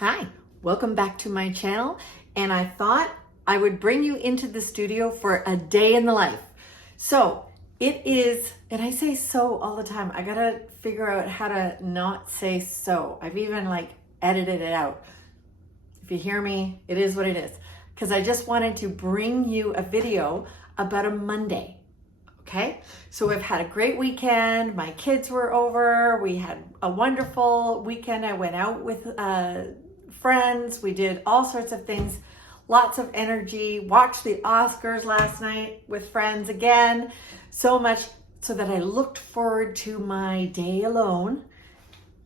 Hi, welcome back to my channel, and I thought I would bring you into the studio for a day in the life. So it is, and I say so all the time, I gotta figure out how to not say so. I've even edited it out. If you hear me, it is what it is, because I just wanted to bring you a video about a Monday. Okay, so we've had a great weekend. My kids were over. We had a wonderful weekend. I went out with friends. We did all sorts of things, lots of energy. Watched the Oscars last night with friends again. So much so that I looked forward to my day alone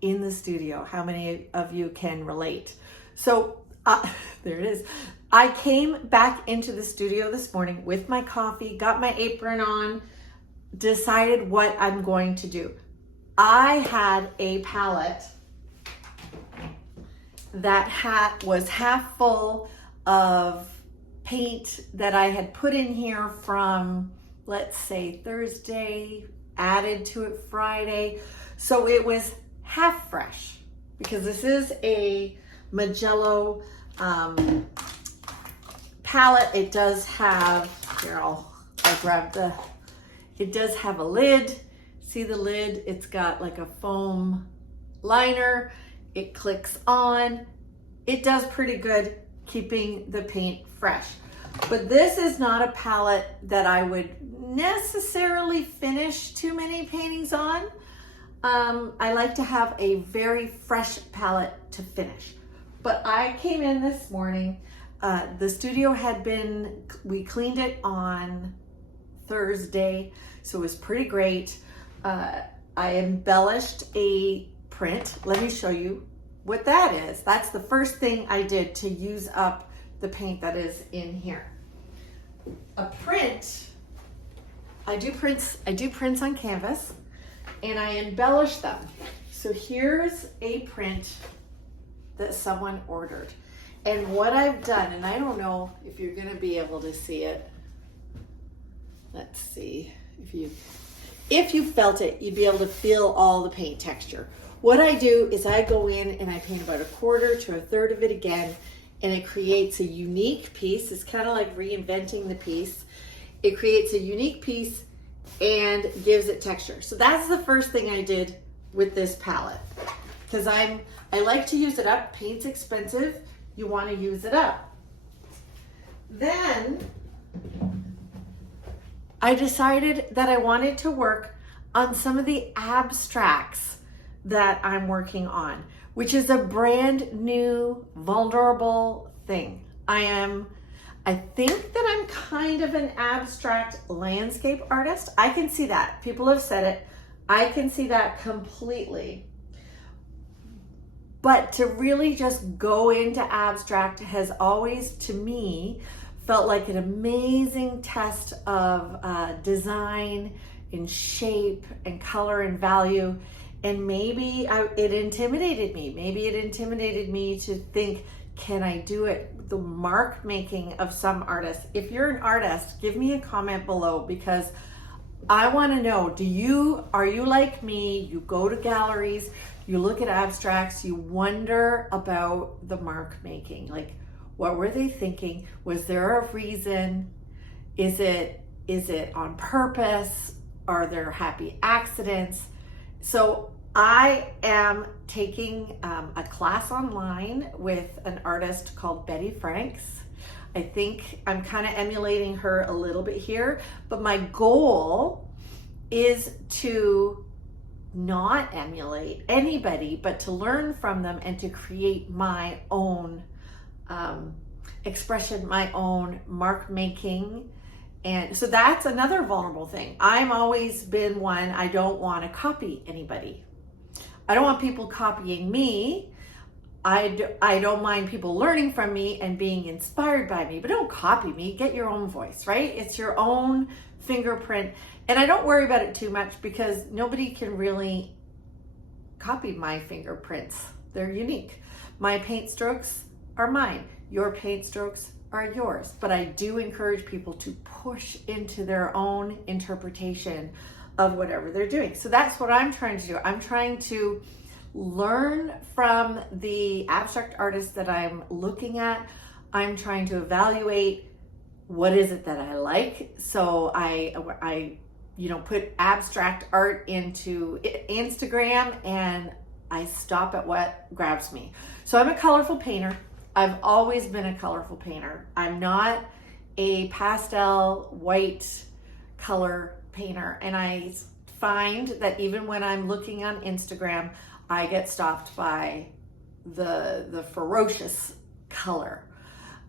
in the studio. How many of you can relate? So there it is. I came back into the studio this morning with my coffee, got my apron on, decided what I'm going to do. I had a palette that was half full of paint that I had put in here from, let's say, Thursday, added to it Friday. So it was half fresh because this is a Mijello palette. It does have, here I'll grab it does have a lid. See the lid? It's got like a foam liner. It clicks on. It does pretty good keeping the paint fresh. But this is not a palette that I would necessarily finish too many paintings on. I like to have a very fresh palette to finish. But I came in this morning. The studio we cleaned it on Thursday, so it was pretty great. I embellished a print. Let me show you what that is. That's the first thing I did to use up the paint that is in here. A print, I do prints on canvas, and I embellish them. So here's a print that someone ordered. And what I've done, and I don't know if you're gonna be able to see it. Let's see, if you felt it, you'd be able to feel all the paint texture. What I do is I go in and I paint about a quarter to a third of it again, and it creates a unique piece. It's kind of like reinventing the piece. It creates a unique piece and gives it texture. So that's the first thing I did with this palette, because I like to use it up. Paint's expensive. You want to use it up. Then I decided that I wanted to work on some of the abstracts that I'm working on, which is a brand new, vulnerable thing. I think that I'm kind of an abstract landscape artist. I can see that. People have said it. I can see that completely. But to really just go into abstract has always, to me, felt like an amazing test of design and shape and color and value. And maybe it intimidated me. Maybe it intimidated me to think, can I do it? The mark making of some artists. If you're an artist, give me a comment below, because I want to know, are you like me? You go to galleries, you look at abstracts, you wonder about the mark making. Like, what were they thinking? Was there a reason? Is it on purpose? Are there happy accidents? So I am taking a class online with an artist called Betty Franks. I think I'm kind of emulating her a little bit here, but my goal is to not emulate anybody, but to learn from them and to create my own expression, my own mark making. And so that's another vulnerable thing. I've always been one, I don't want to copy anybody. I don't want people copying me. I don't mind people learning from me and being inspired by me, but don't copy me. Get your own voice, right? It's your own fingerprint. And I don't worry about it too much because nobody can really copy my fingerprints. They're unique. My paint strokes are mine. Your paint strokes are yours. But I do encourage people to push into their own interpretation of whatever they're doing. So that's what I'm trying to do. I'm trying to learn from the abstract artists that I'm looking at. I'm trying to evaluate what is it that I like. So I put abstract art into Instagram and I stop at what grabs me. So I'm a colorful painter. I've always been a colorful painter. I'm not a pastel white color painter. And I find that even when I'm looking on Instagram, I get stopped by the ferocious color.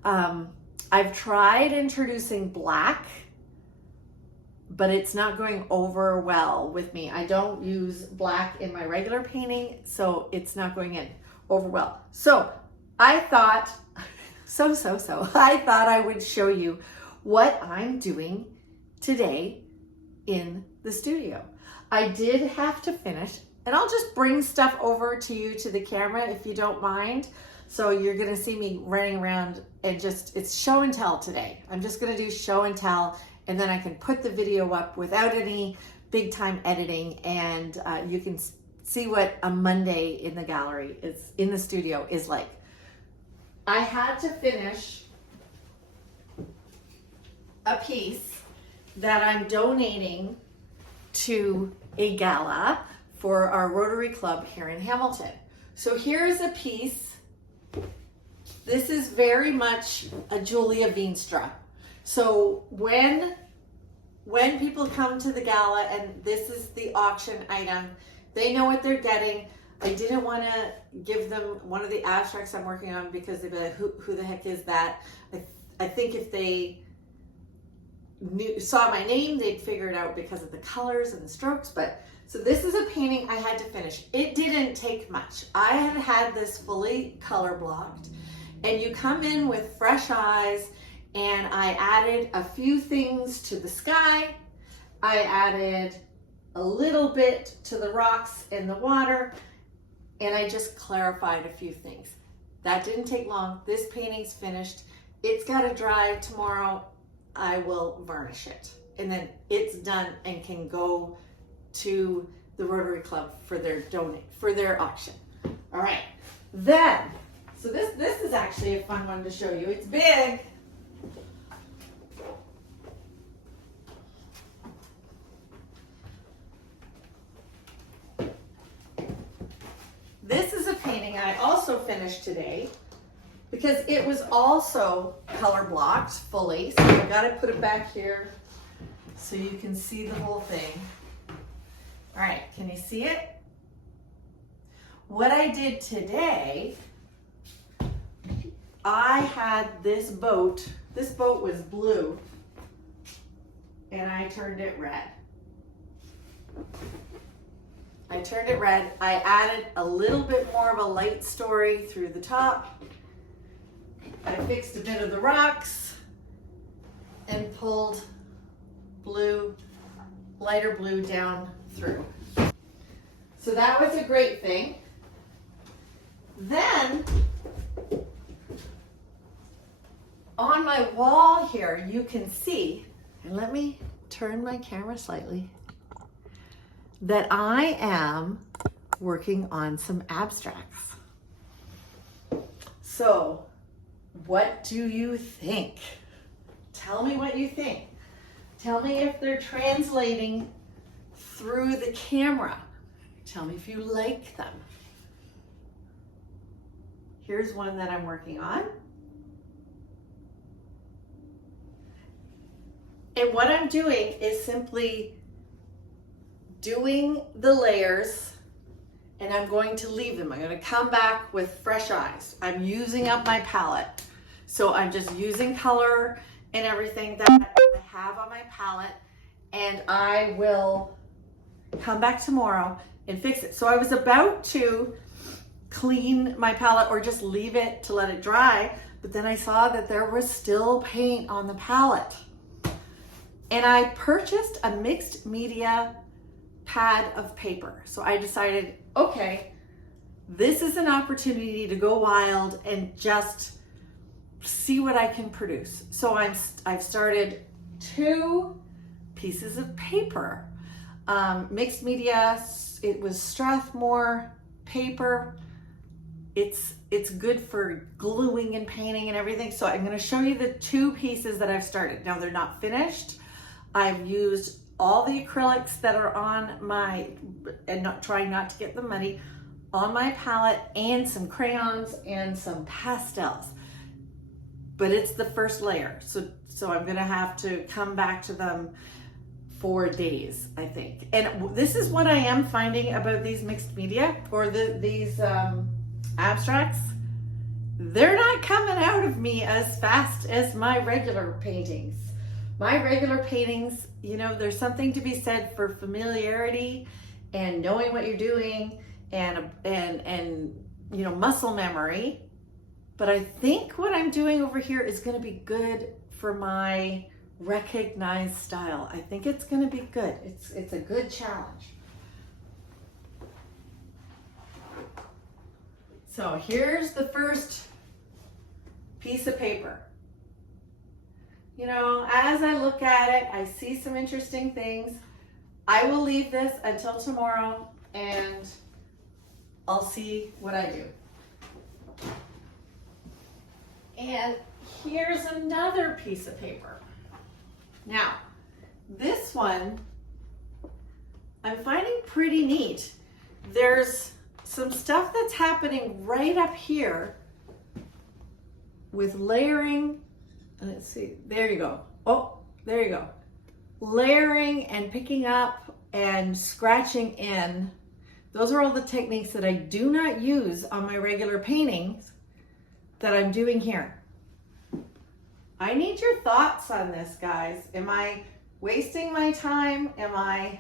I've tried introducing black, but it's not going over well with me. I don't use black in my regular painting, so it's not going in over well. So I thought, I thought I would show you what I'm doing today in the studio. I did have to finish, and I'll just bring stuff over to you to the camera if you don't mind. So you're gonna see me running around and it's show and tell today. I'm just gonna do show and tell, and then I can put the video up without any big time editing, and you can see what a Monday in the gallery in the studio is like. I had to finish a piece that I'm donating to a gala for our Rotary Club here in Hamilton. So here's a piece. This is very much a Julia Veenstra. So when people come to the gala and this is the auction item, they know what they're getting. I didn't want to give them one of the abstracts I'm working on because they'd be like, who the heck is that? I think if they saw my name, they'd figure it out because of the colors and the strokes. But so this is a painting I had to finish. It didn't take much. I had this fully color blocked, and you come in with fresh eyes, and I added a few things to the sky. I added a little bit to the rocks and the water, and I just clarified a few things. That didn't take long. This painting's finished. It's got to dry tomorrow. I will varnish it, and then it's done and can go to the Rotary Club for their auction. All right, then, so this is actually a fun one to show you. It's big. This is a painting I also finished today because it was also color blocked fully. So I got to put it back here so you can see the whole thing. All right, can you see it? What I did today, I had this boat. This boat was blue, and I turned it red. I turned it red. I added a little bit more of a light story through the top. I fixed a bit of the rocks and pulled blue, lighter blue down through. So that was a great thing. Then on my wall here, you can see, and let me turn my camera slightly, that I am working on some abstracts. So what do you think? Tell me what you think. Tell me if they're translating through the camera. Tell me if you like them. Here's one that I'm working on. And what I'm doing is simply doing the layers, and I'm going to leave them. I'm going to come back with fresh eyes. I'm using up my palette. So I'm just using color and everything that I have on my palette, and I will come back tomorrow and fix it. So I was about to clean my palette or just leave it to let it dry, but then I saw that there was still paint on the palette. And I purchased a mixed media pad of paper. So I decided, okay, this is an opportunity to go wild and just see what I can produce. So I've started 2 pieces of paper. Mixed media, it was Strathmore paper. It's good for gluing and painting and everything. So I'm going to show you the 2 pieces that I've started. Now they're not finished. I've used all the acrylics that are on my, and trying not to get them muddy, on my palette, and some crayons and some pastels. But it's the first layer. So I'm going to have to come back to them for days, I think. And this is what I am finding about these mixed media, or these abstracts. They're not coming out of me as fast as my regular paintings. My regular paintings, you know, there's something to be said for familiarity and knowing what you're doing and you know, muscle memory. But I think what I'm doing over here is going to be good for my recognized style. I think it's going to be good. It's a good challenge. So here's the first piece of paper. You know, as I look at it, I see some interesting things. I will leave this until tomorrow and I'll see what I do. And here's another piece of paper. Now, this one I'm finding pretty neat. There's some stuff that's happening right up here with layering. Let's see, there you go. Oh, there you go. Layering and picking up and scratching in. Those are all the techniques that I do not use on my regular paintings that I'm doing here. I need your thoughts on this, guys. Am I wasting my time? Am I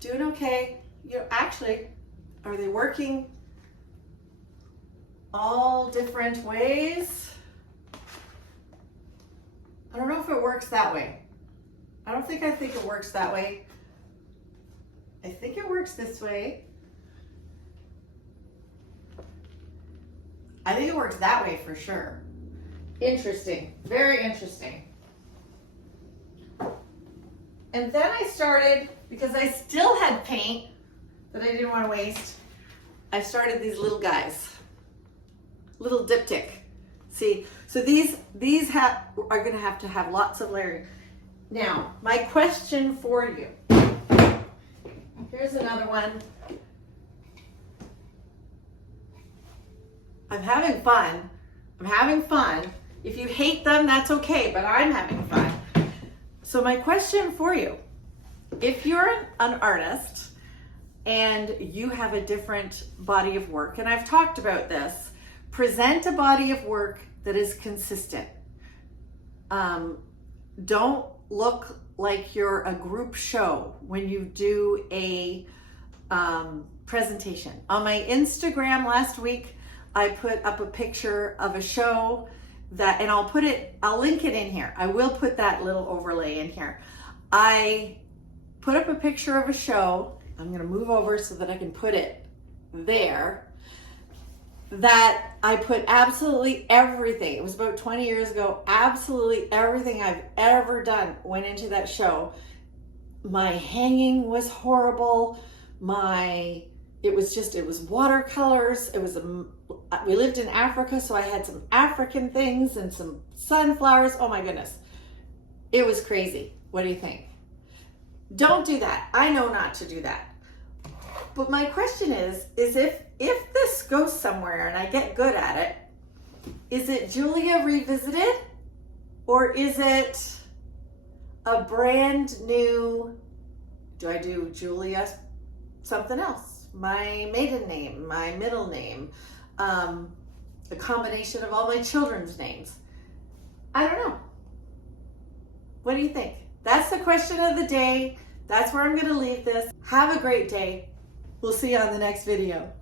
doing okay? You know, actually, are they working all different ways? I don't know if it works that way. I think it works that way. I think it works this way. I think it works that way for sure. Interesting, very interesting. And then I started, because I still had paint that I didn't want to waste, I started these little guys, little diptych. See, so these are going to have lots of layering. Now, my question for you. Here's another one. I'm having fun. I'm having fun. If you hate them, that's okay, but I'm having fun. So my question for you, if you're an artist and you have a different body of work, and I've talked about this, present a body of work that is consistent. Don't look like you're a group show when you do a presentation. On my Instagram last week, I put up a picture of a show that, and I'll link it in here. I will put that little overlay in here. I put up a picture of a show. I'm gonna move over so that I can put it there. That I put absolutely everything. It was about 20 years ago. Absolutely everything I've ever done went into that show. My hanging was horrible. It was watercolors. We lived in Africa, so I had some African things and some sunflowers. Oh my goodness. It was crazy. What do you think? Don't do that. I know not to do that. But my question is if this goes somewhere and I get good at it, is it Julia Revisited, or is it a brand new, do I do Julia something else? My maiden name, my middle name, a combination of all my children's names. I don't know. What do you think? That's the question of the day. That's where I'm going to leave this. Have a great day. We'll see you on the next video.